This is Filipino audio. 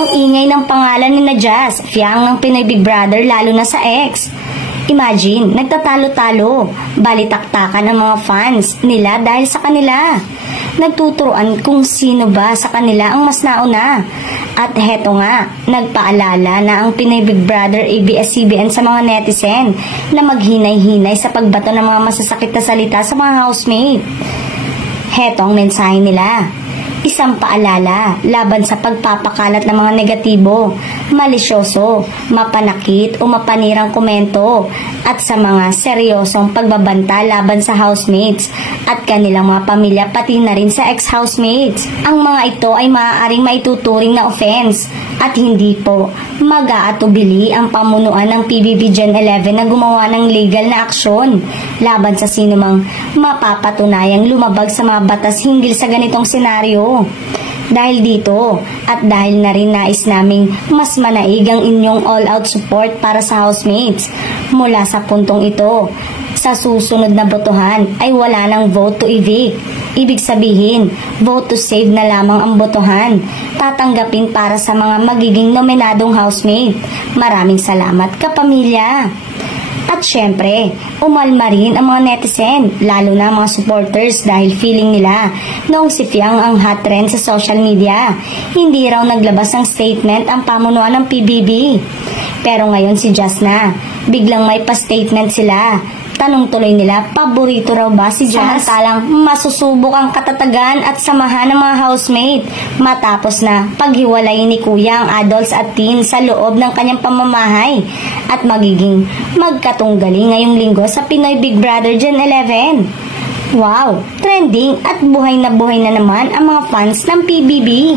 Sobrang ingay ng pangalan ni na Jazz, Fiang ng Pinoy Big Brother lalo na sa ex. Imagine, nagtatalo-talo, balitaktakan ang mga fans nila dahil sa kanila. Nagtuturoan kung sino ba sa kanila ang mas nauna. At heto nga, nagpaalala na ang Pinoy Big Brother ABS-CBN sa mga netizen na maghinay-hinay sa pagbato ng mga masasakit na salita sa mga housemate. Heto ang mensahe nila. Isang paalala laban sa pagpapakalat ng mga negatibo, malisyoso, mapanakit o mapanirang komento at sa mga seryosong pagbabanta laban sa housemates at kanilang mga pamilya pati na rin sa ex-housemates. Ang mga ito ay maaaring maituturing na offense at hindi po mag-aatubili ang pamunuan ng PBB Gen 11 na gumawa ng legal na aksyon laban sa sinumang mapapatunayang lumabag sa mga batas hinggil sa ganitong senaryo. Dahil dito at dahil na rin nais naming mas manaig ang inyong all-out support para sa housemates mula sa puntong ito, sa susunod na botohan ay wala nang vote to evict. Ibig sabihin, vote to save na lamang ang botohan. Tatanggapin para sa mga magiging nominadong housemate. Maraming salamat kapamilya. At syempre, umalma rin ang mga netizen, lalo na mga supporters dahil feeling nila noong si Fiang ang hot trend sa social media. Hindi raw naglabas ng statement ang pamunuan ng PBB. Pero ngayon si Jazz na, biglang may pa-statement sila. Tanong tuloy nila, paborito raw ba si Jazz? Samantalang masusubok ang katatagan at samahan ng mga housemate matapos na paghiwalayin ni Kuya ang adults at teens sa loob ng kanyang pamamahay at magiging magkatunggali ngayong linggo sa Pinoy Big Brother Gen 11. Wow! Trending at buhay na naman ang mga fans ng PBB.